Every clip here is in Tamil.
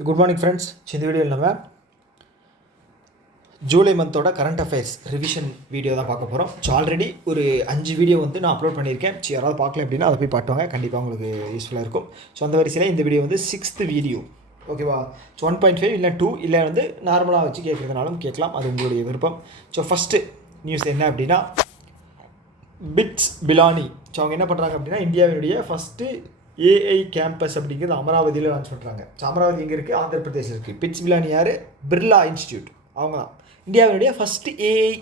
Good morning friends. இந்த வீடியோவில் நம்ம ஜூலை மந்தோட கரண்ட் அஃபேர்ஸ் ரிவிஷன் வீடியோ தான் பார்க்க போகிறோம். ஸோ ஆல்ரெடி ஒரு 5 வீடியோ வந்து நான் அப்லோட் பண்ணியிருக்கேன். ஸோ யாராவது பார்க்கல அப்படின்னா அதை போய் பார்த்துவாங்க, கண்டிப்பாக உங்களுக்கு யூஸ்ஃபுல்லாக இருக்கும். ஸோ அந்த வரிசையில் இந்த வீடியோ வந்து 6th வீடியோ, ஓகேவா? ஸோ 1.5 இல்லை 2 இல்லை வந்து நார்மலாக வச்சு கேட்குறதுனாலும் கேட்கலாம், அது உங்களுடைய விருப்பம். ஸோ ஃபஸ்ட்டு நியூஸ் என்ன அப்படின்னா, பிட்ஸ் பிலானி. ஸோ அவங்க என்ன பண்ணுறாங்க அப்படின்னா, இந்தியாவினுடைய ஃபஸ்ட்டு ஏஐ கேம்பஸ் அப்படிங்கிறது அமராவதியில் லான்ச் பண்ணுறாங்க. ஸோ அமராவதி எங்கே இருக்குது? ஆந்திர பிரதேசில் இருக்குது. பிட்ஸ் பிலானி யார்? பிர்லா இன்ஸ்டியூட், அவங்க தான் இந்தியாவினுடைய first AI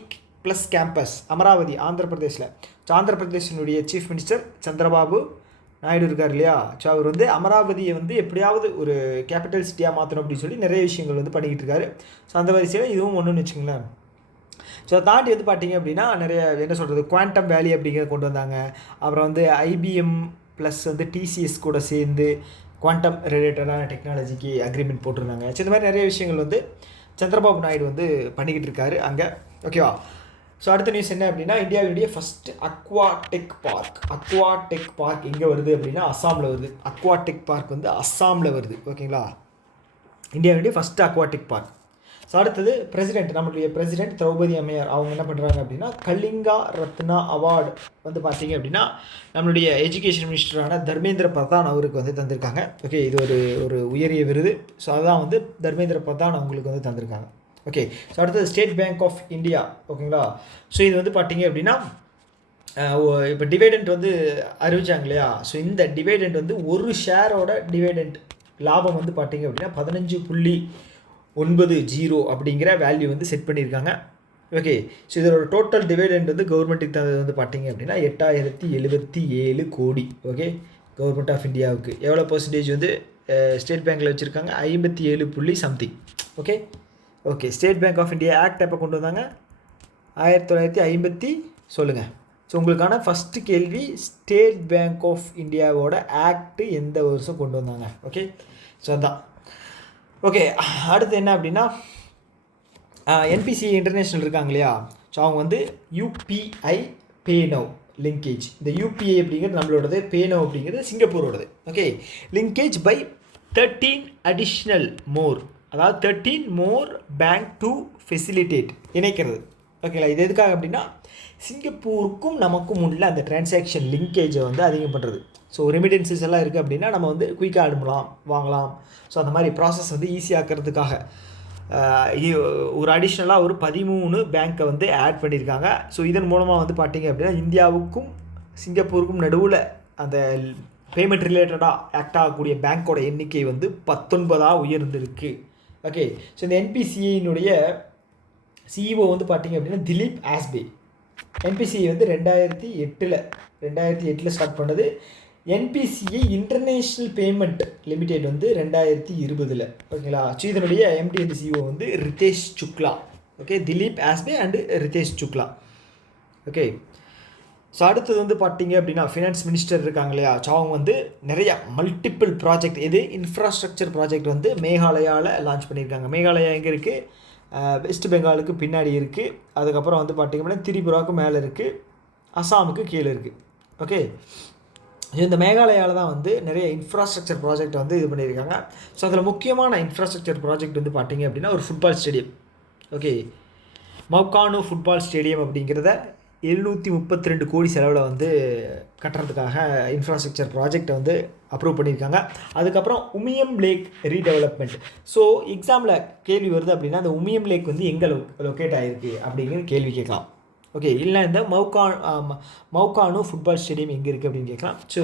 plus campus Amaravati, Andhra பிரதேசில். ஸோ ஆந்திர பிரதேசினுடைய சீஃப் மினிஸ்டர் சந்திரபாபு நாயுடு இருக்கார் இல்லையா? ஸோ அவர் வந்து அமராவதியை வந்து எப்படியாவது ஒரு கேபிட்டல் சிட்டியாக மாற்றணும் அப்படின்னு சொல்லி நிறைய விஷயங்கள் வந்து பண்ணிக்கிட்டு இருக்காரு. ஸோ அந்த வரிசையில் இதுவும் ஒன்றுன்னு வச்சுங்களேன். ஸோ அதை தாண்டி வந்து பார்த்திங்க அப்படின்னா, நிறைய என்ன சொல்கிறது, குவாண்டம் வேலி அப்படிங்கிறத கொண்டு வந்தாங்க. அப்புறம் வந்து ஐபிஎம் ப்ளஸ் வந்து டிசிஎஸ் கூட சேர்ந்து குவாண்டம் ரிலேட்டடான டெக்னாலஜிக்கு அக்ரிமெண்ட் போட்டிருந்தாங்க. ஸோ இந்த மாதிரி நிறைய விஷயங்கள் வந்து சந்திரபாபு நாயுடு வந்து பண்ணிக்கிட்டு இருக்காரு அங்கே, ஓகேவா? ஸோ அடுத்த நியூஸ் என்ன அப்படின்னா, இந்தியாவுடைய ஃபஸ்ட்டு அக்வாடெக் பார்க் எங்கே வருது அப்படின்னா அஸ்ஸாமில் வருது. அக்வாடெக் பார்க் வந்து அஸ்ஸாமில் வருது, ஓகேங்களா? இந்தியாவுடைய ஃபஸ்ட்டு அக்வாடெக் பார்க். ஸோ அடுத்தது நம்மளுடைய பிரசிடென்ட் திரௌபதி அம்மையார் அவங்க என்ன பண்ணுறாங்க அப்படின்னா, கலிங்கா ரத்னா அவார்டு வந்து பார்த்தீங்க அப்படின்னா நம்மளுடைய எஜுகேஷன் மினிஸ்டரான தர்மேந்திர பிரதான் அவருக்கு வந்து தந்திருக்காங்க. ஓகே, இது ஒரு உயரிய விருது. ஸோ அதுதான் வந்து தர்மேந்திர பிரதான் அவங்களுக்கு வந்து தந்திருக்காங்க. ஓகே, ஸோ அடுத்தது ஸ்டேட் பேங்க் ஆஃப் இந்தியா, ஓகேங்களா? ஸோ இது வந்து பார்த்தீங்க அப்படின்னா இப்போ டிவைடெண்ட் வந்து அறிவிச்சாங்க இல்லையா? ஸோ இந்த டிவைடெண்ட் வந்து ஒரு ஷேரோட டிவைடெண்ட் லாபம் வந்து பார்த்தீங்க அப்படின்னா 15.90 அப்படிங்கிற வேல்யூ வந்து செட் பண்ணியிருக்காங்க. ஓகே, ஸோ இதோட டோட்டல் டிவைடெண்ட் வந்து கவர்மெண்ட்டுக்கு தந்தது வந்து பார்த்தீங்க அப்படின்னா 8077 கோடி. ஓகே, கவர்மெண்ட் ஆஃப் இந்தியாவுக்கு எவ்வளோ பர்சன்டேஜ் வந்து ஸ்டேட் பேங்க்கில் வச்சுருக்காங்க? 57 something. Okay okay state bank of India act எப்போ கொண்டு வந்தாங்க? 1950 சொல்லுங்கள். ஸோ உங்களுக்கான ஃபஸ்ட்டு கேள்வி, ஸ்டேட் பேங்க் ஆஃப் இந்தியாவோட ஆக்ட் எந்த வருஷம் கொண்டு வந்தாங்க? ஓகே, ஸோ அதான். ஓகே, அடுத்து என்ன அப்படின்னா, என்பிசிஐ இன்டர்நேஷ்னல் இருக்காங்க இல்லையா? ஸோ அவங்க வந்து யூபிஐ பேனவ் லிங்கேஜ், இந்த யூபிஐ அப்படிங்கிறது நம்மளோடது, பேனவ் அப்படிங்கிறது சிங்கப்பூரோடது. ஓகே, லிங்கேஜ் பை 13 அடிஷ்னல் மோர், அதாவது 13 மோர் பேங்க் டு ஃபெசிலிட்டேட், இணைக்கிறது. ஓகேங்களா? இது எதுக்காக அப்படின்னா, சிங்கப்பூருக்கும் நமக்கும் உள்ள அந்த டிரான்சாக்ஷன் லிங்கேஜை வந்து அதிகம் பண்ணுறது. ஸோ ரெமிடென்சஸ் எல்லாம் இருக்குது அப்படின்னா நம்ம வந்து குயிக்காக அனுப்பலாம், வாங்கலாம். ஸோ அந்த மாதிரி ப்ராசஸ் வந்து ஈஸியாக்கிறதுக்காக ஒரு அடிஷ்னலாக ஒரு 13 பேங்க்கை வந்து ஆட் பண்ணியிருக்காங்க. ஸோ இதன் மூலமாக வந்து பார்த்திங்க அப்படின்னா இந்தியாவுக்கும் சிங்கப்பூருக்கும் நடுவில் அந்த பேமெண்ட் ரிலேட்டடாக ஆக்ட் ஆகக்கூடிய பேங்க்கோட எண்ணிக்கை வந்து 19 உயர்ந்திருக்கு. ஓகே, ஸோ இந்த என்பிசிஐனுடைய சிஇஓ வந்து பார்த்திங்க அப்படின்னா திலீப் ஆஸ்பே. என்பிசிஐ வந்து 2008 ஸ்டார்ட் பண்ணது. என்பிசிஐ இன்டர்நேஷ்னல் பேமெண்ட் லிமிடெட் வந்து 2020. ஓகேங்களா? ஸோ இதனுடைய எம்டி அண்ட் சிஓ வந்து Ritesh Shukla. Okay, Dilip Asbe and Ritesh Shukla. Okay, so அடுத்தது வந்து பார்த்தீங்க அப்படின்னா ஃபினான்ஸ் மினிஸ்டர் இருக்காங்க இல்லையா? ஸோ அவங்க வந்து நிறைய மல்டிபிள் ப்ராஜெக்ட், இன்ஃப்ராஸ்ட்ரக்சர் ப்ராஜெக்ட் வந்து மேகாலயாவில் லான்ச் பண்ணியிருக்காங்க. மேகாலயா எங்கே இருக்குது? வெஸ்ட் பெங்காலுக்கு பின்னாடி இருக்குது. அதுக்கப்புறம் வந்து பார்த்திங்க அப்படின்னா திரிபுராவுக்கு மேலே இருக்குது, அஸ்ஸாமுக்கு கீழே இருக்குது. ஓகே, இந்த மேகாலயாவில் தான் வந்து நிறைய இன்ஃப்ராஸ்ட்ரக்சர் ப்ராஜெக்ட் வந்து இது பண்ணியிருக்காங்க. ஸோ அதில் முக்கியமான இன்ஃப்ராஸ்ட்ரக்சர் ப்ராஜெக்ட் வந்து பார்த்திங்க அப்படின்னா ஒரு ஃபுட்பால் ஸ்டேடியம். ஓகே, மௌகானு ஃபுட்பால் ஸ்டேடியம் அப்படிங்கிறத 732 கோடி செலவில் வந்து கட்டுறதுக்காக இன்ஃப்ராஸ்ட்ரக்சர் ப்ராஜெக்டை வந்து அப்ரூவ் பண்ணியிருக்காங்க. அதுக்கப்புறம் உமியம் லேக் ரீடெவலப்மெண்ட். ஸோ எக்ஸாமில் கேள்வி வருது அப்படின்னா அந்த உமியம் லேக் வந்து எங்கே லொக்கேட் ஆகிருக்கு அப்படிங்கிற கேள்வி கேட்கலாம். ஓகே, இல்லை இந்த மௌகானு ஃபுட்பால் ஸ்டேடியம் எங்கே இருக்குது அப்படின்னு கேட்கலாம். ஸோ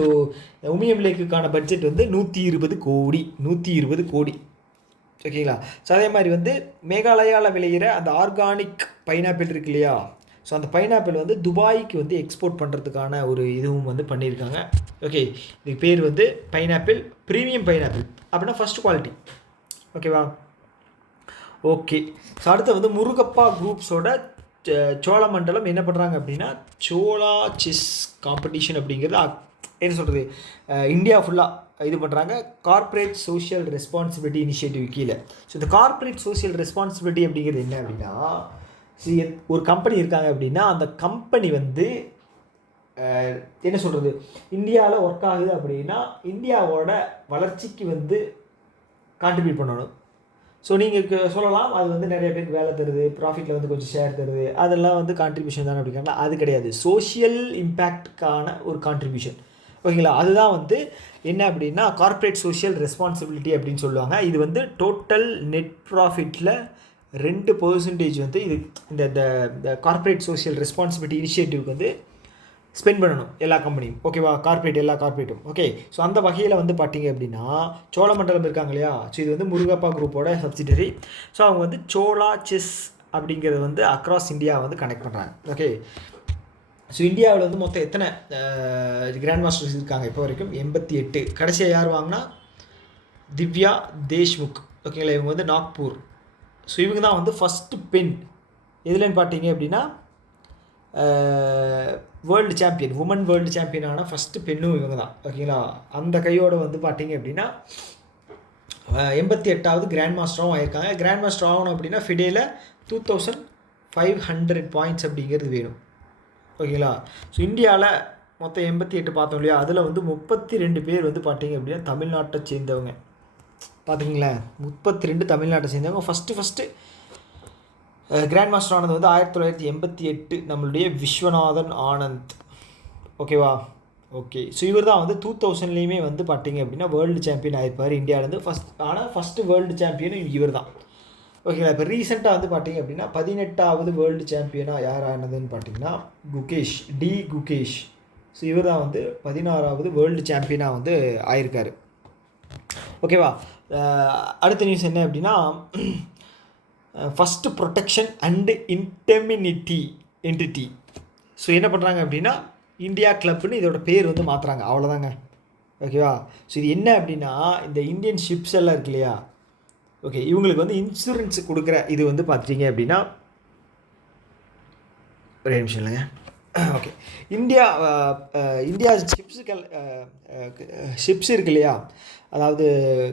உமியம் லேக்குக்கான பட்ஜெட் வந்து 120 கோடி. ஓகேங்களா? ஸோ அதே மாதிரி வந்து மேகாலயாவில் விளையிற அந்த ஆர்கானிக் பைனாப்பிள் இருக்கு இல்லையா? ஸோ அந்த பைனாப்பிள் வந்து துபாய்க்கு வந்து எக்ஸ்போர்ட் பண்ணுறதுக்கான ஒரு இதுவும் வந்து பண்ணியிருக்காங்க. ஓகே, இதுக்கு பேர் வந்து பைனாப்பிள், ப்ரீமியம் பைனாப்பிள் அப்படின்னா ஃபஸ்ட் குவாலிட்டி. ஓகேவா? ஓகே, ஸோ அடுத்து வந்து முருகப்பா குரூப்ஸோட சோழமண்டலம் என்ன பண்ணுறாங்க அப்படின்னா சோழா செஸ் காம்படிஷன் அப்படிங்கிறது என்ன சொல்கிறது, இந்தியா ஃபுல்லாக இது பண்ணுறாங்க. கார்ப்பரேட் சோஷியல் ரெஸ்பான்சிபிலிட்டி இனிஷியேட்டிவ் கீழே. ஸோ இந்த கார்ப்பரேட் சோஷியல் ரெஸ்பான்சிபிலிட்டி அப்படிங்கிறது என்ன அப்படின்னா, ஒரு கம்பெனி இருக்காங்க அப்படின்னா அந்த கம்பெனி வந்து என்ன சொல்கிறது, இந்தியாவில் ஒர்க் ஆகுது அப்படின்னா இந்தியாவோட வளர்ச்சிக்கு வந்து கான்ட்ரிபியூட் பண்ணணும். ஸோ நீங்கள் சொல்லலாம் அது வந்து நிறைய பேருக்கு வேலை தருது, ப்ராஃபிட்டில் வந்து கொஞ்சம் ஷேர் தருது, அதெல்லாம் வந்து கான்ட்ரிபியூஷன் தானே அப்படின்னா அது கிடையாது. சோஷியல் இம்பேக்ட்கான ஒரு கான்ட்ரிபியூஷன். ஓகேங்களா? அதுதான் வந்து என்ன அப்படின்னா கார்ப்பரேட் சோஷியல் ரெஸ்பான்சிபிலிட்டி அப்படின்னு சொல்லுவாங்க. இது வந்து டோட்டல் நெட் ப்ராஃபிட்டில் 2% வந்து இது இந்த கார்ப்பரேட் சோஷியல் ரெஸ்பான்சிபிலிட்டி இனிஷியேட்டிவ்க்கு வந்து ஸ்பெண்ட் பண்ணணும் எல்லா கம்பெனியும். ஓகேவா? எல்லா கார்ப்பரேட்டும். ஓகே. ஸோ அந்த வகையில் வந்து பார்த்தீங்க அப்படின்னா சோழமண்டலம் இருக்காங்க இல்லையா? ஸோ இது வந்து முருகப்பா குரூப்போட சப்சிடரி. ஸோ அவங்க வந்து சோழா செஸ் அப்படிங்கிறது வந்து அக்ராஸ் இந்தியா வந்து கனெக்ட் பண்ணுறாங்க. ஓகே. ஸோ இந்தியாவில் வந்து மொத்தம் எத்தனை கிராண்ட் மாஸ்டர்ஸ் இருக்காங்க இப்போ வரைக்கும்? 88. கடைசியாக யார் வாங்கினா? திவ்யா தேஷ்முக். ஓகேங்களா? இவங்க வந்து நாக்பூர். ஸோ இவங்க தான் வந்து ஃபஸ்ட்டு பெண் எதுலன்னு பார்த்தீங்க அப்படின்னா வேர்ல்டு சாம்பியன், உமன் வேர்ல்டு சாம்பியனான ஃபஸ்ட்டு பெண்ணும் இவங்க தான். ஓகேங்களா? அந்த கையோடு வந்து பார்த்தீங்க அப்படின்னா 88வது கிராண்ட் மாஸ்டராகவும் ஆயிருக்காங்க. கிராண்ட் மாஸ்டர் ஆகணும் அப்படின்னா ஃபிடேல 2500 பாயிண்ட்ஸ் அப்படிங்கிறது வேணும். ஓகேங்களா? ஸோ இந்தியாவில் மொத்தம் 88 பார்த்தோம் இல்லையா? அதில் வந்து 32 பேர் வந்து பார்த்தீங்க அப்படின்னா தமிழ்நாட்டை சேர்ந்தவங்க. பார்த்தீங்களா? 32 தமிழ்நாட்டை சேர்ந்தவங்க. ஃபஸ்ட்டு கிராண்ட் மாஸ்டர் ஆனது வந்து 1988 நம்மளுடைய விஸ்வநாதன் ஆனந்த். ஓகேவா? ஓகே. ஸோ இவர் தான் வந்து 2000லேயுமே வந்து பார்த்தீங்க அப்படின்னா வேர்ல்டு சாம்பியன் ஆகிருப்பார் இந்தியாவிலேருந்து. ஃபஸ்ட்டு வேர்ல்டு சாம்பியனும் இவர் தான். ஓகேங்களா? இப்போ ரீசெண்டாக வந்து பார்த்தீங்க அப்படின்னா 18வது வேர்ல்டு சாம்பியனாக யார் ஆனதுன்னு பார்த்தீங்கன்னா குகேஷ். ஸோ இவர் தான் வந்து 16வது வேர்ல்டு சாம்பியனாக வந்து ஆயிருக்காரு. ஓகேவா? அடுத்த நியூஸ் என்ன அப்படின்னா first protection and indemnity entity. So என்ன பண்ணுறாங்க அப்படின்னா இந்தியா கிளப்னு இதோட பேர் வந்து மாற்றுறாங்க. அவ்வளோதாங்க. ஓகேவா? ஸோ இது என்ன அப்படின்னா இந்த இந்தியன் ஷிப்ஸ் எல்லாம் இருக்கு இல்லையா? ஓகே. இவங்களுக்கு வந்து இன்சூரன்ஸ் கொடுக்குற இது வந்து பார்த்துட்டிங்க அப்படின்னா ஒரே நிமிஷம் இல்லைங்க. ஓகே. இந்தியா ஷிப்ஸ் இருக்கு இல்லையா? அதாவது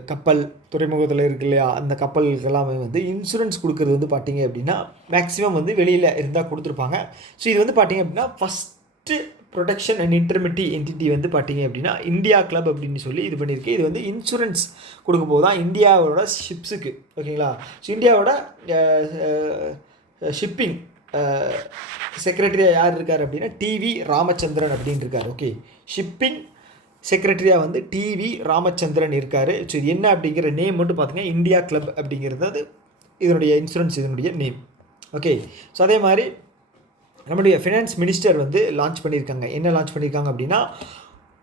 கப்பல் துறைமுகத்தில் இருக்கு இல்லையா? அந்த கப்பல்களுக்கு எல்லாமே வந்து இன்சூரன்ஸ் கொடுக்குறது வந்து பார்த்தீங்க அப்படின்னா மேக்ஸிமம் வந்து வெளியில் இருந்தால் கொடுத்துருப்பாங்க. ஸோ இது வந்து பார்த்தீங்க அப்படின்னா ஃபஸ்ட்டு ப்ரொடெக்ஷன் அண்ட் இன்டர்மிட்டி என்டிட்டி வந்து பார்த்தீங்க அப்படின்னா இந்தியா கிளப் அப்படின்னு சொல்லி இது பண்ணியிருக்கு. இது வந்து இன்சூரன்ஸ் கொடுக்க போது தான் இந்தியாவோட ஷிப்ஸுக்கு. ஓகேங்களா? ஸோ இந்தியாவோட ஷிப்பிங் செக்ரட்டரியாக யார் இருக்கார் அப்படின்னா டிவி ராமச்சந்திரன் அப்படின்னு இருக்கார். ஓகே. ஷிப்பிங் செக்ரட்டரியாக வந்து டிவி ராமச்சந்திரன் இருக்கார். ஸோ இது என்ன அப்படிங்கிற நேம் மட்டும் பார்த்தீங்கன்னா இந்தியா கிளப் அப்படிங்கிறது அது இதனுடைய இன்சூரன்ஸ் இதனுடைய நேம். ஓகே. ஸோ அதே மாதிரி நம்முடைய ஃபினான்ஸ் மினிஸ்டர் வந்து லான்ச் பண்ணியிருக்காங்க. என்ன லான்ச் பண்ணியிருக்காங்க அப்படின்னா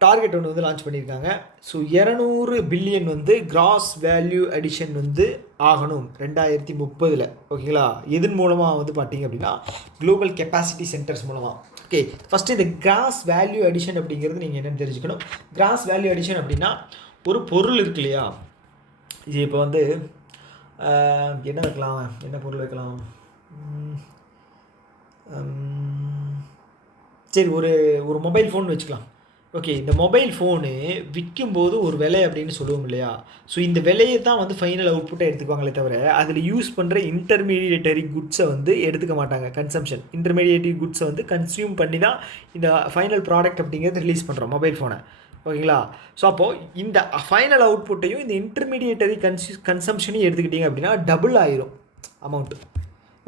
டார்கெட் ஒன்று வந்து லான்ச் பண்ணியிருக்காங்க. ஸோ 200 பில்லியன் வந்து கிராஸ் வேல்யூ அடிஷன் வந்து ஆகணும் 2030. ஓகேங்களா? இதன் மூலமாக வந்து பார்த்தீங்க அப்படின்னா குளோபல் கெப்பாசிட்டி சென்டர்ஸ் மூலமாக. ஓகே. ஃபஸ்ட்டு இந்த கிராஸ் வேல்யூ அடிஷன் அப்படிங்கிறது நீங்கள் என்னென்னு தெரிஞ்சுக்கணும். கிராஸ் வேல்யூ அடிஷன் அப்படின்னா ஒரு பொருள் இருக்கு இல்லையா? இது இப்போ வந்து என்ன வைக்கலாம், என்ன பொருள் வைக்கலாம்? சரி, ஒரு மொபைல் ஃபோன் வச்சுக்கலாம். ஓகே. இந்த மொபைல் ஃபோனு விற்கும்போது ஒரு விலை அப்படின்னு சொல்லுவோம் இல்லையா? ஸோ இந்த விலையை தான் வந்து ஃபைனல் அவுட்புட்டை எடுத்துக்குவாங்களே தவிர அதில் யூஸ் பண்ணுற இன்டர்மீடியேட்டரி குட்ஸை வந்து எடுத்துக்க மாட்டாங்க. இன்டர்மீடியேட்டரி குட்ஸை வந்து கன்சியூம் பண்ணி தான் இந்த ஃபைனல் ப்ராடக்ட் அப்படிங்கிறது ரிலீஸ் பண்ணுறோம் மொபைல் ஃபோனை. ஓகேங்களா? ஸோ அப்போது இந்த ஃபைனல் அவுட்புட்டையும் இந்த இன்டர்மீடியேட்டரி கன்சம்ஷனையும் எடுத்துக்கிட்டிங்க அப்படின்னா டபுள் ஆயிரும் அமௌண்ட்டு.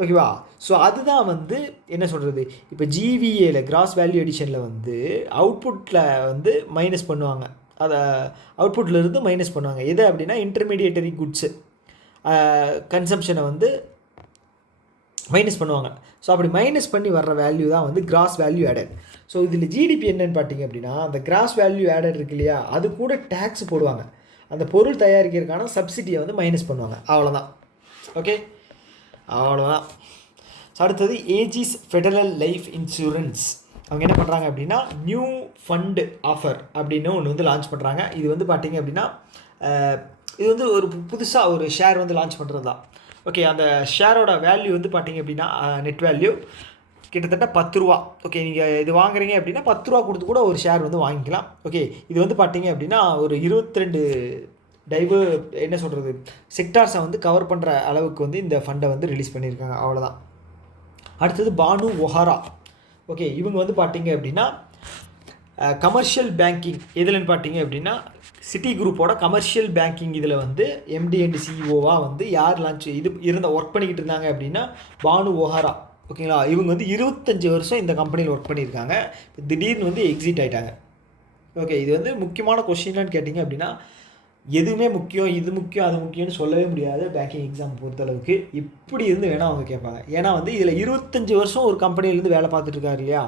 ஓகேவா? ஸோ அதுதான் வந்து என்ன சொல்கிறது, இப்போ ஜிவிஏல கிராஸ் வேல்யூ எடிஷனில் வந்து அவுட்புட்டில் வந்து மைனஸ் பண்ணுவாங்க. அதை அவுட்புட்லேருந்து மைனஸ் பண்ணுவாங்க. எது அப்படின்னா இன்டர்மீடியேட்டரி குட்ஸு கன்சம்ஷனை வந்து மைனஸ் பண்ணுவாங்க. ஸோ அப்படி மைனஸ் பண்ணி வர்ற வேல்யூ தான் வந்து கிராஸ் வேல்யூ ஆடட். ஸோ இதில் ஜிடிபி என்னன்னு பார்த்தீங்க அப்படின்னா அந்த கிராஸ் வேல்யூ ஆடட் இருக்கு இல்லையா? அது கூட டேக்ஸ் போடுவாங்க. அந்த பொருள் தயாரிக்கிறதுக்கான சப்சிடியை வந்து மைனஸ் பண்ணுவாங்க. அவ்வளோதான். ஓகே. அவ்வளோதான். ஸோ அடுத்தது ஏஜிஸ் ஃபெடரல் லைஃப் இன்சூரன்ஸ். அவங்க என்ன பண்ணுறாங்க அப்படின்னா நியூ ஃபண்டு ஆஃபர் அப்படின்னு ஒன்று வந்து லான்ச் பண்ணுறாங்க. இது வந்து பார்த்தீங்க அப்படின்னா இது வந்து ஒரு புதுசாக ஒரு ஷேர் வந்து லான்ச் பண்ணுறது தான். ஓகே. அந்த ஷேரோட வேல்யூ வந்து பார்த்தீங்க அப்படின்னா நெட் வேல்யூ கிட்டத்தட்ட 10 ரூபா. ஓகே. நீங்கள் இது வாங்குறீங்க அப்படின்னா 10 ரூபா கொடுத்து கூட ஒரு ஷேர் வந்து வாங்கிக்கலாம். ஓகே. இது வந்து பார்த்தீங்க அப்படின்னா ஒரு 22 என்ன சொல்கிறது செக்டார்ஸை வந்து கவர் பண்ணுற அளவுக்கு வந்து இந்த ஃபண்டை வந்து ரிலீஸ் பண்ணியிருக்காங்க. அவ்வளோதான். அடுத்தது பானு ஒஹாரா. ஓகே. இவங்க வந்து பார்த்தீங்க அப்படின்னா கமர்ஷியல் பேங்கிங் எதுலன்னு பார்த்தீங்க அப்படின்னா சிட்டி குரூப்போட கமர்ஷியல் பேங்கிங் இதில் வந்து எம்டி அண்ட் சிஇஓவாக வந்து யார் லான்ச் ஒர்க் பண்ணிக்கிட்டு இருந்தாங்க அப்படின்னா பானு ஓஹரா. ஓகேங்களா, இவங்க வந்து 25 வருஷம் இந்த கம்பெனியில் ஒர்க் பண்ணியிருக்காங்க. திடீர்னு வந்து எக்ஸிட் ஆகிட்டாங்க. ஓகே, இது வந்து முக்கியமான கொஸ்டின்னு கேட்டிங்க அப்படின்னா எதுவுமே முக்கியம், இது முக்கியம், அது முக்கியம்னு சொல்லவே முடியாது. பேங்கிங் எக்ஸாம் பொறுத்தளவுக்கு இப்படி இருந்து வேணால் அவங்க கேட்பாங்க. ஏன்னா வந்து இதில் 25 வருஷம் ஒரு கம்பெனிலேருந்து வேலை பார்த்துட்டு இருக்காரு இல்லையா,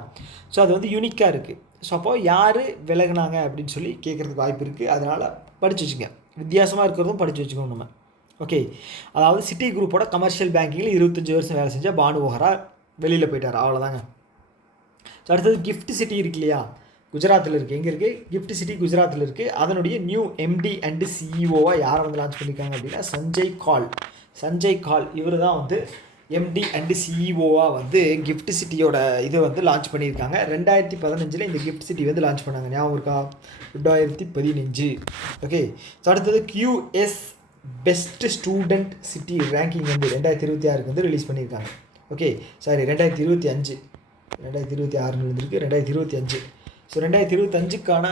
ஸோ அது வந்து யூனிக்காக இருக்குது. ஸோ அப்போ யார் விலகுனாங்க அப்படின்னு சொல்லி கேட்குறதுக்கு வாய்ப்பு இருக்குது. அதனால் படித்து வச்சுங்க, வித்தியாசமாக இருக்கிறதும் படித்து வச்சுக்கணும் நம்ம. ஓகே, அதாவது சிட்டி குரூப்போட கமர்ஷியல் பேங்கிங்கில் 25 வருஷம் வேலை செஞ்சால் பானு ஓஹரா வெளியில் போயிட்டார், அவ்வளோதாங்க. ஸோ அடுத்தது கிஃப்ட் சிட்டி இருக்கு இல்லையா, குஜராத்தில் இருக்குது. எங்கே இருக்குது? கிஃப்ட் சிட்டி குஜராத்தில் இருக்குது. அதனுடைய நியூ எம்டி அண்டு சிஇஓவாக யாரை வந்து லான்ச் பண்ணியிருக்காங்க அப்படின்னா சஞ்சய் கால் இவர் தான் வந்து எம்டி அண்டு சிஇஓவாக வந்து கிஃப்ட் சிட்டியோட இது வந்து லான்ச் பண்ணியிருக்காங்க. 2015 இந்த கிஃப்ட் சிட்டி வந்து லான்ச் பண்ணாங்க, ஞாபகம் இருக்கா? 2015. ஓகே, ஸோ அடுத்தது QS best student city ranking வந்து 2026 வந்து ரிலீஸ் பண்ணியிருக்காங்க. ஓகே, சாரி 2026 இருந்திருக்கு, 2025. ஸோ 2025க்கான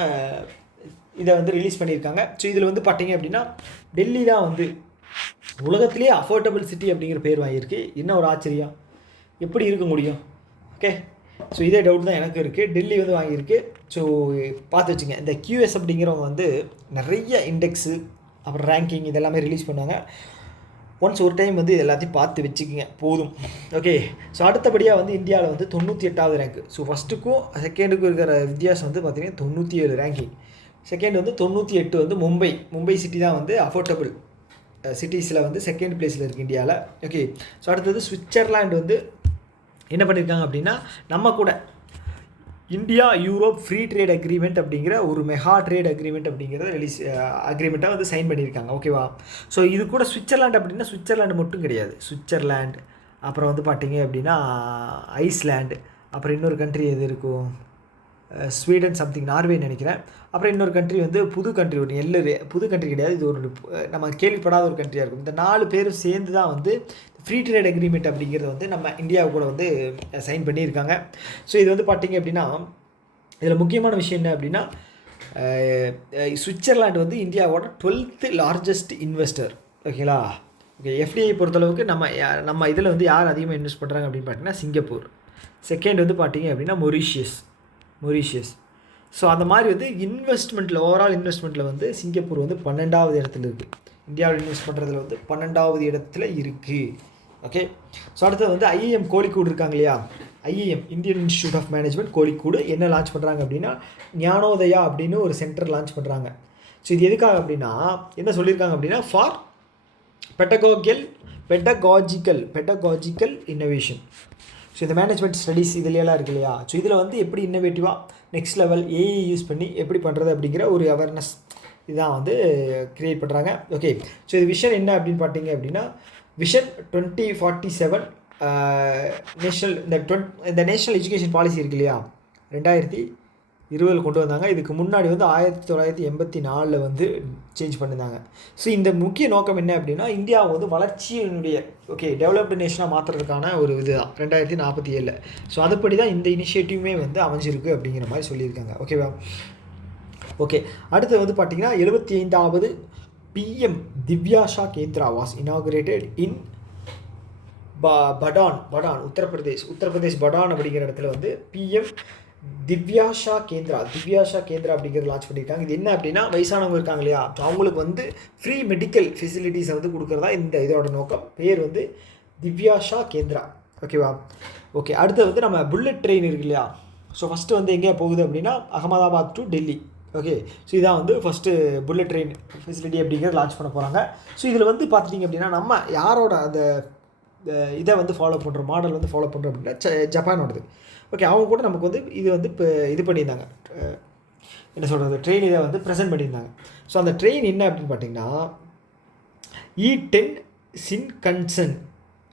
இதை வந்து ரிலீஸ் பண்ணியிருக்காங்க. ஸோ இதில் வந்து பார்த்தீங்க அப்படின்னா டெல்லி தான் வந்து உலகத்திலே அஃபோர்டபுள் சிட்டி அப்படிங்கிற பேர் வாங்கியிருக்கு. என்ன ஒரு ஆச்சரியம், எப்படி இருக்க முடியும்? ஓகே, ஸோ இதே டவுட் தான் எனக்கு இருக்குது. டெல்லி வந்து வாங்கியிருக்கு. ஸோ பார்த்து வச்சுங்க, இந்த QS அப்படிங்கிறவங்க வந்து நிறைய இண்டெக்ஸு அப்புறம் ரேங்கிங் இதெல்லாமே ரிலீஸ் பண்ணாங்க. ஒன்ஸ் ஒரு டைம் வந்து இது எல்லாத்தையும் பார்த்து வச்சுக்கிங்க போதும். ஓகே, ஸோ அடுத்தபடியாக வந்து இந்தியாவில் வந்து 98வது ரேங்க்கு. ஸோ ஃபஸ்ட்டுக்கும் செகண்டுக்கும் இருக்கிற வித்தியாசம் வந்து பார்த்திங்கன்னா 97 ரேங்கிங். செகண்ட் வந்து 98 வந்து மும்பை சிட்டி தான் வந்து அஃபோர்டபுள் சிட்டிஸில் வந்து செகண்ட் பிளேஸில் இருக்குது இந்தியாவில். ஓகே, ஸோ அடுத்தது சுவிட்சர்லாண்டு வந்து என்ன பண்ணியிருக்காங்க அப்படின்னா நம்ம கூட India Europe free trade agreement அப்படிங்கிற ஒரு மெகா ட்ரேட் அக்ரிமெண்ட் அப்படிங்கிறத அக்ரிமெண்ட்டாக வந்து சைன் பண்ணியிருக்காங்க. ஓகேவா, ஸோ இது கூட சுவிட்சர்லாண்டு அப்படின்னா சுவிட்சர்லாண்டு மட்டும் கிடையாது, சுவிட்சர்லாண்டு அப்புறம் வந்து பார்த்தீங்க அப்படின்னா ஐஸ்லாண்டு, அப்புறம் இன்னொரு கண்ட்ரி எது இருக்கும், ஸ்வீடன் சம்திங், நார்வேன்னு நினைக்கிறேன். அப்புறம் இன்னொரு கண்ட்ரி வந்து புது கண்ட்ரி, ஒரு புது கண்ட்ரி கிடையாது, இது ஒரு நம்ம கேள்விப்படாத ஒரு கண்ட்ரியாக இருக்கும். இந்த 4 பேரும் சேர்ந்து தான் வந்து ஃப்ரீ ட்ரேட் அக்ரிமெண்ட் அப்படிங்கிறது வந்து நம்ம இந்தியாவை கூட வந்து சைன் பண்ணியிருக்காங்க. ஸோ இது வந்து பார்த்திங்க அப்படின்னா இதில் முக்கியமான விஷயம் என்ன அப்படின்னா சுவிட்சர்லாண்டு வந்து இந்தியாவோட 12th லார்ஜஸ்ட் இன்வெஸ்டர். ஓகேங்களா, ஓகே, FDI பொறுத்தளவுக்கு நம்ம இதில் வந்து யார் அதிகமாக இன்வெஸ்ட் பண்ணுறாங்க அப்படின்னு பார்த்தீங்கன்னா சிங்கப்பூர். செகண்ட் வந்து பார்த்திங்க அப்படின்னா மொரீஷியஸ். ஸோ அந்த மாதிரி வந்து இன்வெஸ்ட்மெண்ட்டில் ஓவரால் இன்வெஸ்ட்மெண்ட்டில் வந்து சிங்கப்பூர் வந்து 12வது இடத்துல இருக்குது. இந்தியாவில் இன்வெஸ்ட் பண்ணுறதுல வந்து 12வது இடத்துல இருக்குது. ஓகே, ஸோ அடுத்தது வந்து IIM கோழிக்கூடு இருக்காங்க இல்லையா, IIM Indian institute of management Kozhikode என்ன லான்ச் பண்ணுறாங்க அப்படின்னா ஞானோதயா அப்படின்னு ஒரு சென்டர் லான்ச் பண்ணுறாங்க. ஸோ இது எதுக்காக அப்படின்னா என்ன சொல்லியிருக்காங்க அப்படின்னா ஃபார் பெடகாஜிக்கல் இன்னோவேஷன். ஸோ இந்த மேனேஜ்மெண்ட் ஸ்டடீஸ் இதுலையெல்லாம் இருக்கு இல்லையா, ஸோ இதில் வந்து எப்படி இன்னோவேட்டிவாக நெக்ஸ்ட் லெவல் AI யூஸ் பண்ணி எப்படி பண்ணுறது அப்படிங்கிற ஒரு அவேர்னஸ் இதுதான் வந்து க்ரியேட் பண்ணுறாங்க. ஓகே, ஸோ இது விஷன் என்ன அப்படின்னு பார்த்தீங்க அப்படின்னா விஷன் 2047 இந்த நேஷ்னல் எஜுகேஷன் பாலிசி இருக்கு இல்லையா, 2020 கொண்டு வந்தாங்க. இதுக்கு முன்னாடி வந்து 1984 வந்து சேஞ்ச் பண்ணியிருந்தாங்க. ஸோ இந்த முக்கிய நோக்கம் என்ன அப்படின்னா இந்தியாவை வந்து வளர்ச்சியினுடைய டெவலப்டு நேஷனாக மாற்றுறதுக்கான ஒரு இதுதான் 2047. ஸோ அதுபடி தான் இந்த இனிஷியேட்டிவுமே வந்து அமைஞ்சிருக்கு அப்படிங்கிற மாதிரி சொல்லியிருக்காங்க. ஓகேவா, ஓகே, அடுத்து வந்து பார்த்திங்கன்னா 75வது PM Divyasha Kendra was inaugurated இன் படான் உத்தரப்பிரதேஷ் படான் அப்படிங்கிற இடத்துல வந்து PM திவ்யாஷா கேந்திரா அப்படிங்கிறது லான்ச் பண்ணியிருக்காங்க. இது என்ன அப்படின்னா வயசானவங்க இருக்காங்க இல்லையா, அவங்களுக்கு வந்து ஃப்ரீ மெடிக்கல் ஃபெசிலிட்டிஸை வந்து கொடுக்குறதா இந்த இதோட நோக்கம். பேர் வந்து திவ்யாஷா கேந்திரா. ஓகேவா, ஓகே, அடுத்து வந்து நம்ம புல்லட் ட்ரெயின் இருக்கு இல்லையா, ஸோ ஃபஸ்ட்டு வந்து எங்கே போகுது அப்படின்னா Ahmedabad to Delhi. Okay, so இதான் வந்து ஃபஸ்ட்டு புல்லட் ட்ரெயின் ஃபெசிலிட்டி அப்படிங்கிறது லான்ச் பண்ண போகிறாங்க. ஸோ இதில் வந்து பார்த்துட்டிங்க அப்படின்னா நம்ம யாரோட அந்த இதை வந்து ஃபாலோ பண்ணுறோம், மாடல் வந்து ஃபாலோ பண்ணுறோம் அப்படின்னா ஜப்பானோடது. ஓகே, அவங்க கூட நமக்கு வந்து இது வந்து இப்போ இது பண்ணியிருந்தாங்க, என்ன சொல்கிறது, ட்ரெயின் இதை வந்து ப்ரெசென்ட் பண்ணியிருந்தாங்க. ஸோ அந்த ட்ரெயின் என்ன அப்படின்னு பார்த்தீங்கன்னா E10 சின்கன்சன்.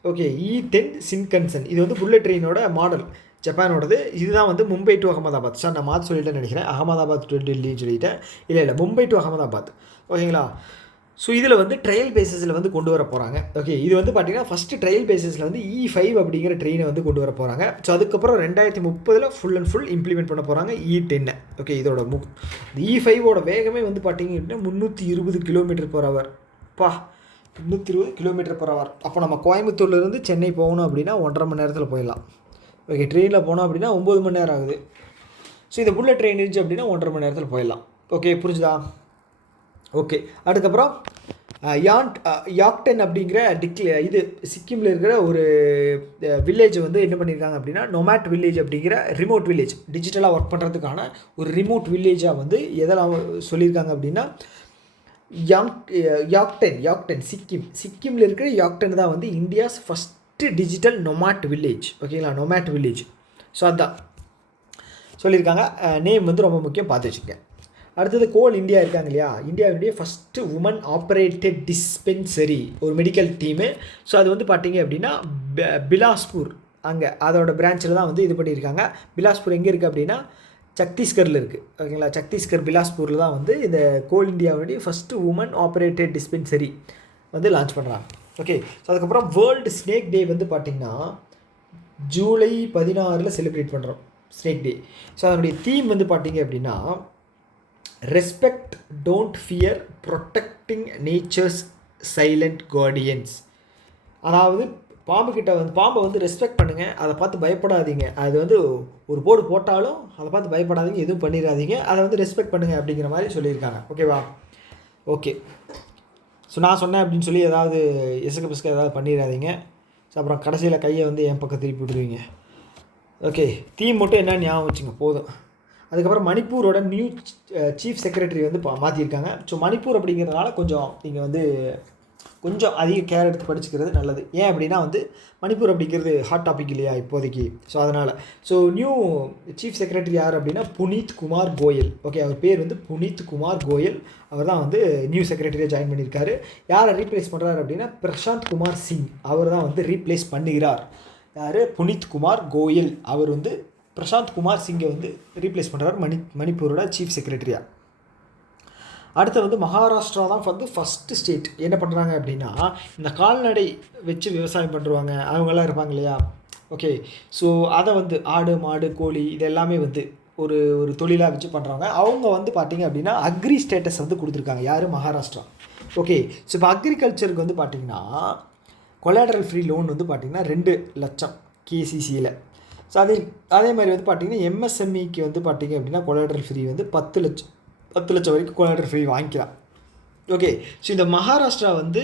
ஓகே, E10 சின்கன்சன் இது வந்து புல்லட் ட்ரெயினோட மாடல், ஜப்பானோடது. இதுதான் வந்து மும்பை டு அகமதாபாத். சார் நான் மாற்றி சொல்லிட்டேன்னு நினைக்கிறேன், அகமதாபாத் டு டெல்லின்னு சொல்லிட்டேன். இல்லை மும்பை டு அகமதாபாத். ஓகேங்களா, ஸோ இதில் வந்து ட்ரையல் பேசிஸில் வந்து கொண்டு வர போகிறாங்க. ஓகே, இது வந்து பார்த்திங்கன்னா ஃபஸ்ட்டு ட்ரையல் பேசிஸில் வந்து E5 அப்படிங்கிற ட்ரெயினை வந்து கொண்டு வர போகிறாங்க. ஸோ அதுக்கப்புறம் 2030 ஃபுல் அண்ட் ஃபுல் இம்ப்ளிமெண்ட் பண்ண போகிறாங்க E10. ஓகே, இதோட இந்த E5ஓட வேகமே வந்து பார்த்திங்க அப்படின்னா 320 km/h. 320 km/h. அப்போ நம்ம கோயம்புத்தூர்லேருந்து சென்னை போகணும் அப்படின்னா 1.5 மணி நேரத்தில் போயிடலாம். ஓகே, ட்ரெயினில் போனோம் அப்படின்னா 9 மணி நேரம் ஆகுது. ஸோ இந்த புல்லட் ட்ரெயின் இருந்துச்சு அப்படின்னா 1.5 மணி நேரத்தில் போயிடலாம். ஓகே, புரிஞ்சுதா? ஓகே, அதுக்கப்புறம் யாக்டன் அப்படிங்கிற இது சிக்கிமில் இருக்கிற ஒரு வில்லேஜ் வந்து என்ன பண்ணியிருக்காங்க அப்படின்னா நொமேட் வில்லேஜ் அப்படிங்கிற ரிமோட் வில்லேஜ், டிஜிட்டலாக ஒர்க் பண்ணுறதுக்கான ஒரு ரிமோட் வில்லேஜாக வந்து எதெல்லாம் சொல்லியிருக்காங்க அப்படின்னா யாக்டன் சிக்கிமில் இருக்கிற யாக்டன் தான் வந்து India's first digital nomad village. ஓகேங்களா, நொமேட் வில்லேஜ். ஸோ அதுதான் சொல்லியிருக்காங்க. நேம் வந்து ரொம்ப முக்கியம், பார்த்து வச்சுக்கங்க. அடுத்தது கோல் இந்தியா இருக்காங்க இல்லையா, இந்தியாவுடைய ஃபஸ்ட்டு உமன் ஆப்ரேட்டட் டிஸ்பென்சரி ஒரு மெடிக்கல் டீமு. ஸோ அது வந்து பார்த்திங்க அப்படின்னா பிலாஸ்பூர், அங்கே அதோட பிரான்ச்சில் தான் வந்து இது பண்ணியிருக்காங்க. பிலாஸ்பூர் எங்கே இருக்குது அப்படின்னா சத்தீஸ்கரில் இருக்குது. ஓகேங்களா, சத்தீஸ்கர் பிலாஸ்பூரில் தான் வந்து இந்த கோல் இந்தியாவுடைய ஃபஸ்ட்டு உமன் ஆப்ரேட்டட் டிஸ்பென்சரி வந்து லான்ச் பண்ணுறாங்க. ஓகே, ஸோ அதுக்கப்புறம் வேர்ல்டு ஸ்னேக் டே வந்து பார்த்திங்கன்னா ஜூலை 16 செலிப்ரேட் பண்ணுறோம் ஸ்னேக் டே. ஸோ அதனுடைய தீம் வந்து பார்த்திங்க அப்படின்னா respect, don't fear, protecting nature's silent guardians. அதாவது பாம்பை வந்து ரெஸ்பெக்ட் பண்ணுங்கள், அதை பார்த்து பயப்படாதீங்க. அது வந்து ஒரு போர்டு போட்டாலும் அதை பார்த்து பயப்படாதீங்க, எதுவும் பண்ணிடாதீங்க, அதை வந்து ரெஸ்பெக்ட் பண்ணுங்கள் அப்படிங்கிற மாதிரி சொல்லியிருக்காங்க. ஓகேவா? ஓகே, ஸோ நான் சொன்னேன் அப்படின்னு சொல்லி ஏதாவது எசுக்கு பிசுக்கு ஏதாவது பண்ணிடாதீங்க. ஸோ அப்புறம் கடைசியில் கையை வந்து என் பக்கம் திருப்பி விட்டுருவீங்க. ஓகே, தீம் மட்டும் என்ன ஞாபகம் வச்சுங்க போதும். அதுக்கப்புறம் மணிப்பூரோட நியூ சீஃப் செக்ரட்டரி வந்து மாற்றிருக்காங்க. ஸோ மணிப்பூர் அப்படிங்கிறதுனால நீங்கள் வந்து கொஞ்சம் அதிக கேர் எடுத்து படிச்சுக்கிறது நல்லது. ஏன் அப்படின்னா வந்து மணிப்பூர் அப்படிங்கிறது ஹாட் டாபிக் இல்லையா இப்போதைக்கு. ஸோ அதனால் நியூ சீஃப் செக்ரட்டரி யார் அப்படின்னா புனீத் குமார் கோயல். ஓகே, அவர் பேர் வந்து புனீத் குமார் கோயல். அவர் தான் வந்து நியூ செக்ரட்டரியாக ஜாயின் பண்ணியிருக்காரு. யாரை ரீப்ளேஸ் பண்ணுறாரு அப்படின்னா பிரசாந்த் குமார் சிங் அவர் தான் வந்து ரீப்ளேஸ் பண்ணுகிறார். யார்? புனீத் குமார் கோயல். அவர் வந்து பிரசாந்த் குமார் சிங்கை வந்து ரீப்ளேஸ் பண்ணுறாரு மணிப்பூரோட சீஃப் செக்ரட்டரியாக. அடுத்து வந்து மகாராஷ்டிரா தான் வந்து ஃபஸ்ட்டு ஸ்டேட் என்ன பண்ணுறாங்க அப்படின்னா இந்த கால்நடை வச்சு விவசாயம் பண்ணுறவங்க அவங்கெல்லாம் இருப்பாங்க இல்லையா. ஓகே, ஸோ அதை வந்து ஆடு மாடு கோழி இது எல்லாமே வந்து ஒரு ஒரு தொழிலாக வச்சு பண்ணுறவங்க அவங்க வந்து பார்த்திங்க அப்படின்னா அக்ரி ஸ்டேட்டஸ் வந்து கொடுத்துருக்காங்க. யார்? மகாராஷ்டிரா. ஓகே, ஸோ இப்போ அக்ரிகல்ச்சருக்கு வந்து பார்த்திங்கன்னா கொலாட்ரல் ஃப்ரீ லோன் வந்து பார்த்திங்கன்னா 2 லட்சம் KCCயில். ஸோ அதே மாதிரி வந்து பார்த்திங்கன்னா MSMEக்கு வந்து பார்த்திங்க அப்படின்னா கொலாட்ரல் ஃப்ரீ வந்து 10 லட்சம் வரைக்கும் கொலாட்ரல் ஃப்ரீ வாங்கிக்கலாம். ஓகே, ஸோ இந்த மகாராஷ்டிரா வந்து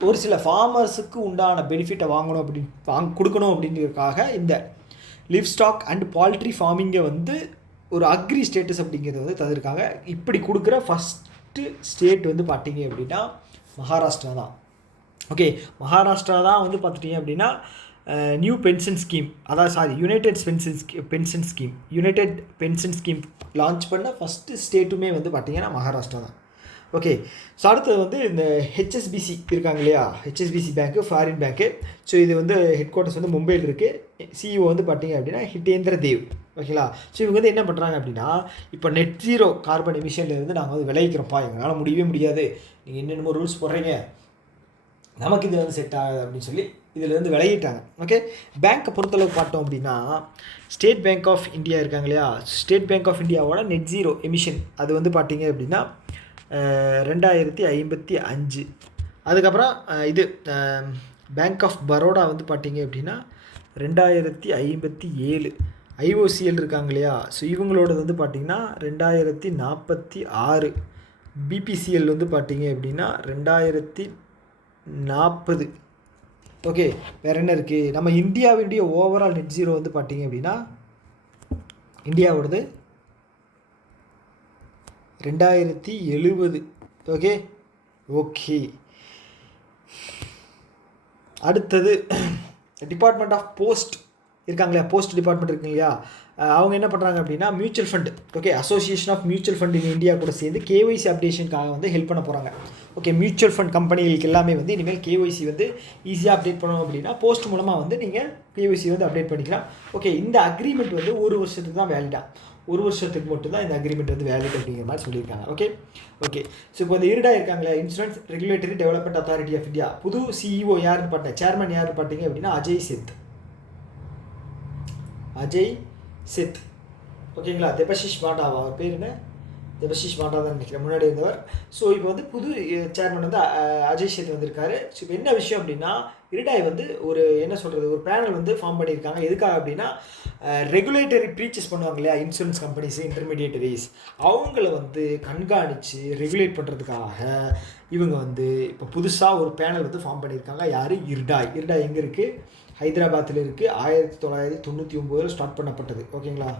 ஒரு சில ஃபார்மர்ஸுக்கு உண்டான பெனிஃபிட்டை கொடுக்கணும் அப்படிங்கிறதுக்காக இந்த லிவ் ஸ்டாக் அண்ட் பால்ட்ரி ஃபார்மிங்கை வந்து ஒரு அக்ரி ஸ்டேட்டஸ் அப்படிங்கிறத வந்து தந்திருக்காங்க. இப்படி கொடுக்குற ஃபஸ்ட்டு ஸ்டேட் வந்து பார்த்திங்க அப்படின்னா மகாராஷ்டிரா தான். ஓகே, மகாராஷ்டிரா தான் வந்து பார்த்துட்டிங்க அப்படின்னா new pension scheme, United pension scheme launch பண்ண ஃபஸ்ட்டு ஸ்டேட்டுமே வந்து பார்த்திங்கன்னா மகாராஷ்டிரா தான். ஓகே, ஸோ அடுத்தது வந்து இந்த HSBC இருக்காங்க இல்லையா, HSBC பேங்க்கு ஃபாரின் பேங்க்கு. ஸோ இது வந்து ஹெட் குவார்ட்டர்ஸ் வந்து மும்பையில் இருக்குது. CEO வந்து பார்த்திங்க அப்படின்னா ஹிதேந்திர தேவ். ஓகேங்களா, ஸோ இவங்க வந்து என்ன பண்ணுறாங்க அப்படின்னா இப்போ நெட் ஜீரோ கார்பன் எமிஷன்லேருந்து நாங்கள் வந்து விளைவிக்கிறோம்ப்பா, எங்களால் முடியவே முடியாது, நீங்கள் என்னென்னமோ ரூல்ஸ் போடுறீங்க, நமக்கு இது வந்து செட் ஆகுது அப்படின்னு சொல்லி இதிலேருந்து விளையிட்டாங்க. ஓகே, பேங்க்கை பொறுத்தளவு பார்த்தோம் அப்படின்னா ஸ்டேட் பேங்க் ஆஃப் இந்தியா இருக்காங்க இல்லையா, ஸ்டேட் பேங்க் ஆஃப் இந்தியாவோட நெட் ஜீரோ எமிஷன் அது வந்து பார்த்திங்க அப்படின்னா 2055. அதுக்கப்புறம் இது பேங்க் ஆஃப் பரோடா வந்து பார்த்திங்க அப்படின்னா 2057. IOCL இருக்காங்க இல்லையா, ஸோ இவங்களோடது வந்து பார்த்திங்கன்னா 2046. BPCL வந்து பார்த்திங்க அப்படின்னா 2040. ஓகே, வேறு என்ன இருக்குது? நம்ம இந்தியாவுடைய ஓவரால் நெட் ஜீரோ வந்து பார்த்திங்க அப்படின்னா இந்தியாவோடது 2070. ஓகே ஓகே அடுத்தது டிபார்ட்மெண்ட் ஆஃப் போஸ்ட் இருக்காங்க இல்லையா, போஸ்ட் டிபார்ட்மெண்ட் இருக்குங்க இல்லையா, அவங்க என்ன பண்ணுறாங்க அப்படின்னா mutual fund, okay, association of mutual fund in India கூட சேர்ந்து KYC அப்டேஷனுக்காக வந்து ஹெல்ப் பண்ண போகிறாங்க. ஓகே, மியூச்சுவல் ஃபண்ட் கம்பெனிகளுக்கு எல்லாமே வந்து இனிமேல் KYC வந்து ஈஸியாக அப்டேட் பண்ணணும் அப்படின்னா போஸ்ட் மூலமாக வந்து நீங்கள் KYC வந்து அப்டேட் பண்ணிக்கலாம். ஓகே, இந்த அக்ரிமெண்ட் வந்து 1 வருஷத்துக்கு தான் வேலிடா. ஒரு வருஷத்துக்கு மட்டும் தான் இந்த அக்ரிமெண்ட் வந்து வேலிட் அப்படிங்கிற மாதிரி சொல்லியிருக்காங்க. ஓகே. ஸோ இப்போ இந்த IRDAI இருக்காங்களே, insurance regulatory development authority of India, புது CEO யாருன்னு பார்த்தேன், சேர்மன் யாருன்னு பார்த்தீங்க அப்படின்னா அஜய் சேத். ஓகேங்களா, தெபஷிஷ் பாண்டாவா அவர் பேர் என்ன, தெபஷிஷ் பாண்டா தான் நினைக்கிறேன் முன்னாடி இருந்தவர். ஸோ இப்போ வந்து புது சேர்மன் வந்து அஜய் சேத் வந்திருக்காரு. ஸோ இப்போ என்ன விஷயம் அப்படின்னா, IRDAI வந்து ஒரு என்ன சொல்கிறது, ஒரு பேனல் வந்து ஃபார்ம் பண்ணியிருக்காங்க. எதுக்காக அப்படின்னா, ரெகுலேட்டரி ப்ரீச்சஸ் பண்ணுவாங்க இல்லையா, இன்சூரன்ஸ் கம்பெனிஸ், இன்டர்மீடியேட்டரிஸ், அவங்கள வந்து கண்காணித்து ரெகுலேட் பண்ணுறதுக்காக இவங்க வந்து இப்போ புதுசாக ஒரு பேனல் வந்து ஃபார்ம் பண்ணியிருக்காங்க. யார், IRDAI எங்கே இருக்குது, ஹைதராபாத்தில் இருக்குது. 1999 ஸ்டார்ட் பண்ணப்பட்டது. ஓகேங்களா,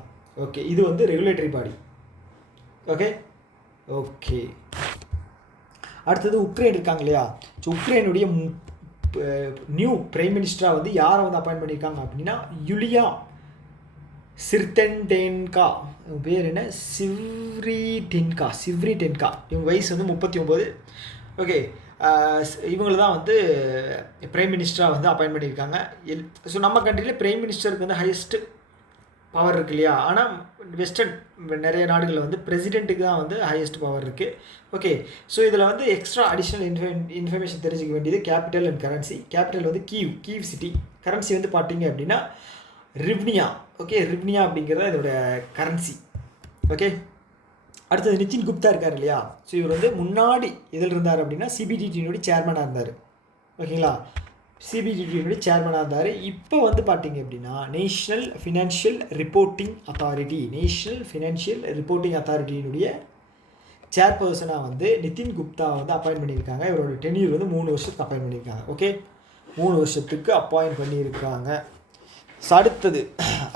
ஓகே. இது வந்து ரெகுலேட்டரி பாடி. ஓகே. அடுத்தது உக்ரைன் இருக்காங்க இல்லையா, ஸோ உக்ரைனுடைய நியூ பிரைம் மினிஸ்டராக வந்து யாரை வந்து அப்பாயின்ட் பண்ணியிருக்காங்க அப்படின்னா, யுலியா சிர்தென்டென்கா, பேர் என்ன, சிவ்ரிடென்கா. இவங்க வயசு வந்து 39. ஓகே, இவங்களை தான் வந்து பிரைம் மினிஸ்டராக வந்து அப்பாயின்ட் பண்ணியிருக்காங்க. ஸோ நம்ம கண்ட்ரியில் பிரைம் மினிஸ்டருக்கு வந்து ஹையஸ்ட் பவர் இருக்குது இல்லையா, ஆனால் வெஸ்டர்ன் நிறைய நாடுகளில் வந்து பிரசிடெண்ட்டுக்கு தான் வந்து ஹையஸ்ட் பவர் இருக்குது. ஓகே, ஸோ இதில் வந்து எக்ஸ்ட்ரா அடிஷ்னல் இன்ஃபர்மேஷன் தெரிஞ்சிக்க வேண்டியது கேபிட்டல் அண்ட் கரன்சி. கேபிட்டல் வந்து கீவ் சிட்டி. கரன்சி வந்து பார்த்தீங்க அப்படின்னா ரிவ்னியா. ஓகே, ரிவ்னியா அப்படிங்கிறது இதோட கரன்சி. ஓகே, அடுத்தது நிதின் குப்தா இருக்கார் இல்லையா, ஸோ இவர் வந்து முன்னாடி இதில் இருந்தார் அப்படின்னா சிபிடிடியினுடைய சேர்மனாக இருந்தார். ஓகேங்களா, சிபிடிடியினுடைய சேர்மனாக இருந்தார். இப்போ வந்து பார்த்தீங்க அப்படின்னா நேஷ்னல் ஃபினான்ஷியல் ரிப்போர்ட்டிங் அத்தாரிட்டியினுடைய சேர்பர்சனாக வந்து நிதின் குப்தா வந்து அப்பாயின்ட் பண்ணியிருக்காங்க. இவரோட டென்யூர் வந்து 3 வருஷத்துக்கு அப்பாயின்ட் பண்ணியிருக்காங்க. ஓகே, 3 வருஷத்துக்கு அப்பாயின்ட் பண்ணியிருக்காங்க. ஸோ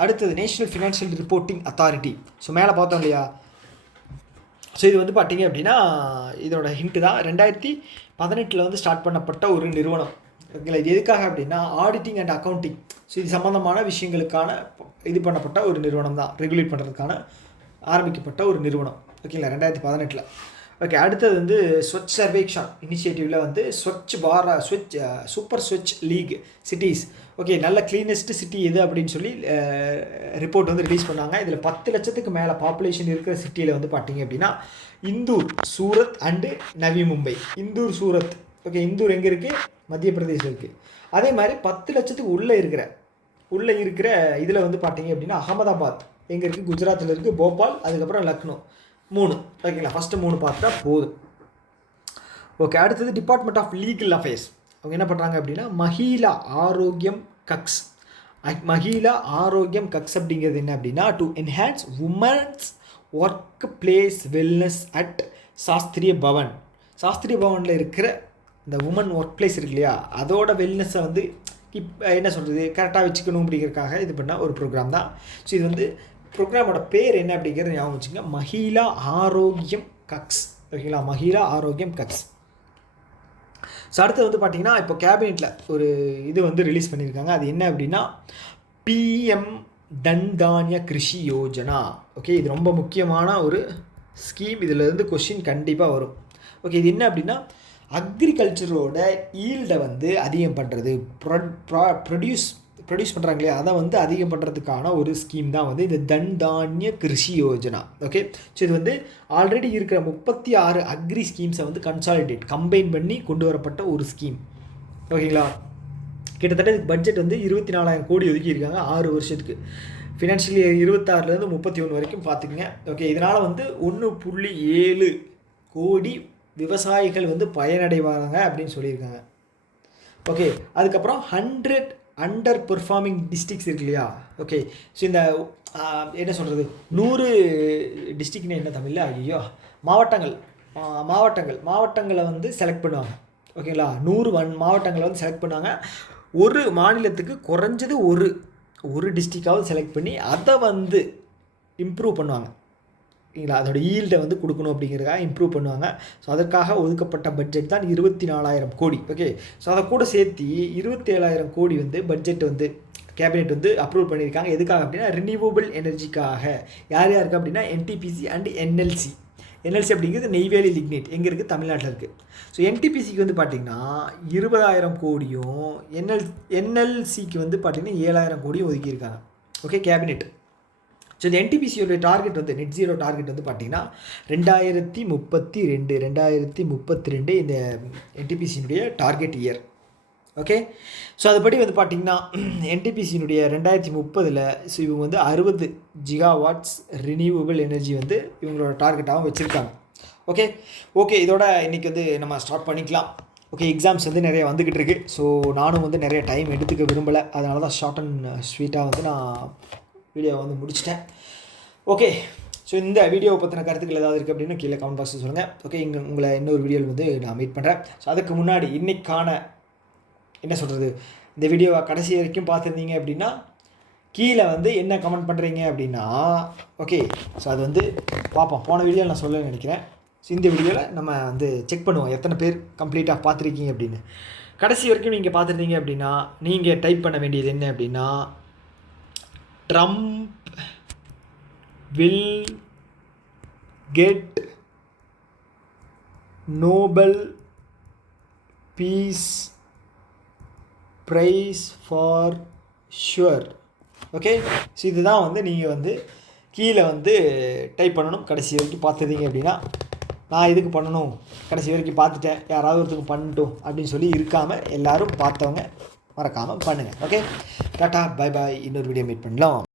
அடுத்தது national financial reporting authority. So மேலே பார்த்தோம் இல்லையா, ஸோ இது வந்து பார்த்தீங்க அப்படின்னா இதோட ஹிண்ட்டு தான். 2018 வந்து ஸ்டார்ட் பண்ணப்பட்ட ஒரு நிறுவனம். ஓகேங்களா, இது எதுக்காக அப்படின்னா ஆடிட்டிங் அண்ட் அக்கௌண்டிங், ஸோ இது சம்மந்தமான விஷயங்களுக்கான இது பண்ணப்பட்ட ஒரு நிறுவனம் தான், ரெகுலேட் பண்ணுறதுக்கான ஆரம்பிக்கப்பட்ட ஒரு நிறுவனம். ஓகேங்களா, 2018. ஓகே, அடுத்தது வந்து ஸ்வச் சர்வேக்ஷன் இனிஷியேட்டிவில் வந்து super Swachh league cities. Okay, நல்ல கிளீனஸ்ட் சிட்டி எது அப்படின்னு சொல்லி ரிப்போர்ட் வந்து ரிலீஸ் பண்ணாங்க. இதில் 10 லட்சத்துக்கு மேலே பாப்புலேஷன் இருக்கிற சிட்டியில் வந்து பார்த்தீங்க அப்படின்னா இந்தூர், சூரத் அண்டு நவி மும்பை. சூரத். ஓகே, இந்தூர் எங்கே இருக்குது, மத்திய பிரதேசம் இருக்குது. அதே மாதிரி 10 லட்சத்துக்கு உள்ளே இருக்கிற இதில் வந்து பார்த்தீங்க அப்படின்னா அகமதாபாத் எங்கே இருக்குது, குஜராத்தில் இருக்குது, போபால், அதுக்கப்புறம் லக்னோ. 3. ஓகேங்களா, ஃபஸ்ட்டு 3 பார்த்தா போதும். ஓகே, அடுத்தது டிபார்ட்மெண்ட் ஆஃப் லீகல் அஃபேர்ஸ். அவங்க என்ன பண்ணுறாங்க அப்படின்னா மஹிளா ஆரோக்கியம் கக்ஸ் அப்படிங்கிறது என்ன அப்படின்னா, to enhance women's workplace wellness at சாஸ்திரிய பவனில் இருக்கிற இந்த உமன் ஒர்க் பிளேஸ் இருக்கு இல்லையா, அதோட வெல்னஸை வந்து என்ன சொல்கிறது கரெக்டாக வச்சுக்கணும் அப்படிங்கிறதுக்காக இது பண்ண ஒரு ப்ரோக்ராம் தான். ஸோ இது வந்து ப்ரோக்ராமோட பேர் என்ன அப்படிங்கிறது ஞாபகம் வச்சுங்க, மஹிளா ஆரோக்கியம் கக்ஸ். ஓகேங்களா, மஹிளா ஆரோக்கியம் கக்ஸ். ஸோ அடுத்து வந்து பார்த்திங்கன்னா இப்போ கேபினெட்டில் ஒரு இது வந்து ரிலீஸ் பண்ணியிருக்காங்க. அது என்ன அப்படின்னா PM தன்தானிய கிருஷி யோஜனா. ஓகே, இது ரொம்ப முக்கியமான ஒரு ஸ்கீம். இதில் இருந்து கொஷின் கண்டிப்பாக வரும். ஓகே, இது என்ன அப்படின்னா அக்ரிகல்ச்சரோட ஈல்டை வந்து அதிகம் பண்ணுறது, ப்ரொடியூஸ் பண்ணுறாங்க இல்லையா, அதை வந்து அதிகம் பண்ணுறதுக்கான ஒரு ஸ்கீம் தான் வந்து இந்த தன்தானிய கிருஷி யோஜனா. ஓகே, ஸோ இது வந்து ஆல்ரெடி இருக்கிற 36 அக்ரி ஸ்கீம்ஸை வந்து கம்பைன் பண்ணி கொண்டு வரப்பட்ட ஒரு ஸ்கீம். ஓகேங்களா, கிட்டத்தட்ட இதுக்கு பட்ஜெட் வந்து 24,000 கோடி ஒதுக்கியிருக்காங்க 6 வருஷத்துக்கு. ஃபினான்ஷியல் இயர் 26 31 வரைக்கும் பார்த்துக்குங்க. ஓகே, இதனால் வந்து 1.7 கோடி விவசாயிகள் வந்து பயனடைவாங்க அப்படின்னு சொல்லியிருக்காங்க. ஓகே, அதுக்கப்புறம் 100 அண்டர் பெர்ஃபார்மிங் டிஸ்ட்ரிக்ஸ் இருக்கு இல்லையா. ஓகே, ஸோ இந்த என்ன சொல்கிறது 100 டிஸ்ட்ரிக்ட்னு என்ன தமிழில், ஐயோ, மாவட்டங்களை வந்து செலக்ட் பண்ணுவாங்க. ஓகேங்களா, 100 மாவட்டங்களை வந்து செலக்ட் பண்ணுவாங்க. ஒரு மாநிலத்துக்கு குறைஞ்சது ஒரு டிஸ்ட்ரிக்டாவது செலக்ட் பண்ணி அதை வந்து இம்ப்ரூவ் பண்ணுவாங்க. ஓகேங்களா, அதோட ஈல்டை வந்து கொடுக்கணும் அப்படிங்கிறதுக்காக இம்ப்ரூவ் பண்ணுவாங்க. ஸோ அதற்காக ஒதுக்கப்பட்ட பட்ஜெட் தான் 24,000 கோடி. ஓகே, ஸோ அதை கூட சேர்த்து 27,000 கோடி வந்து பட்ஜெட் வந்து கேபினெட் வந்து அப்ரூவ் பண்ணியிருக்காங்க. எதுக்காக அப்படின்னா ரினியூவபிள் எனர்ஜிக்காக. யாருக்கு அப்படின்னா NTPC அண்ட் NLC அப்படிங்கிறது நெய்வேலி லிக்னைட் எங்கே இருக்குது, தமிழ்நாட்டில் இருக்குது. ஸோ NTPCக்கு வந்து பார்த்திங்கன்னா 20,000 கோடியும் NLCக்கு வந்து பார்த்திங்கன்னா 7,000 கோடியும் ஒதுக்கியிருக்காங்க. ஓகே, கேபினெட் ஸோ இந்த என்டிபிசியோடைய டார்கெட் வந்து நெட் ஜீரோ டார்கெட் வந்து பார்த்திங்கன்னா 2032 இந்த என்டிபிசியினுடைய டார்கெட் இயர். ஓகே, ஸோ அதுபடி வந்து பார்த்திங்கன்னா என்டிபிசியினுடைய 2030 ஸோ இவங்க வந்து 60 ஜிகாவாட்ஸ் ரினியூவபிள் எனர்ஜி வந்து இவங்களோட டார்கெட்டாகவும் வச்சுருக்காங்க. ஓகே இதோட இன்றைக்கி வந்து நம்ம ஸ்டார்ட் பண்ணிக்கலாம். ஓகே, எக்ஸாம்ஸ் வந்து நிறைய வந்துக்கிட்டு இருக்குது. ஸோ நானும் வந்து நிறைய டைம் எடுத்துக்க விரும்பலை, அதனால தான் ஷார்ட் அண்ட் ஸ்வீட்டாக வந்து நான் வீடியோவை வந்து முடிச்சிட்டேன். ஓகே, ஸோ இந்த வீடியோவை பற்றின கருத்துக்கள் ஏதாவது இருக்குது அப்படின்னு கீழே கமெண்ட் பாக்ஸில் சொல்லுங்கள். ஓகே, இங்கே உங்களை இன்னொரு வீடியோவில் வந்து நான் மீட் பண்ணுறேன். ஸோ அதுக்கு முன்னாடி இன்றைக்கான என்ன சொல்கிறது, இந்த வீடியோவை கடைசி வரைக்கும் பார்த்துருந்தீங்க அப்படின்னா கீழே வந்து என்ன கமெண்ட் பண்ணுறீங்க அப்படின்னா ஓகே, ஸோ அது வந்து பார்ப்போம். போன வீடியோவில் நான் சொல்ல நினைக்கிறேன். ஸோ இந்த வீடியோவில் நம்ம வந்து செக் பண்ணுவோம் எத்தனை பேர் கம்ப்ளீட்டாக பார்த்துருக்கீங்க அப்படின்னு. கடைசி வரைக்கும் நீங்கள் பார்த்துருந்தீங்க அப்படின்னா நீங்கள் டைப் பண்ண வேண்டியது என்ன அப்படின்னா, Trump will get Nobel Peace Prize for sure. Okay, so இதுதான் வந்து நீங்கள் வந்து கீழே வந்து டைப் பண்ணணும். கடைசி வரைக்கும் பார்த்துருந்தீங்க அப்படின்னா நான் இதுக்கு பண்ணணும், கடைசி வரைக்கும் பார்த்துட்டேன், யாராவது ஒருத்தருக்கு பண்ணட்டும் அப்படின்னு சொல்லி இருக்காமல் எல்லோரும் பார்த்தவங்க மறக்காமல் பண்ணுங்கள். ஓகே, டாட்டா பை பாய், இன்னொரு வீடியோ மீட் பண்ணலாம்.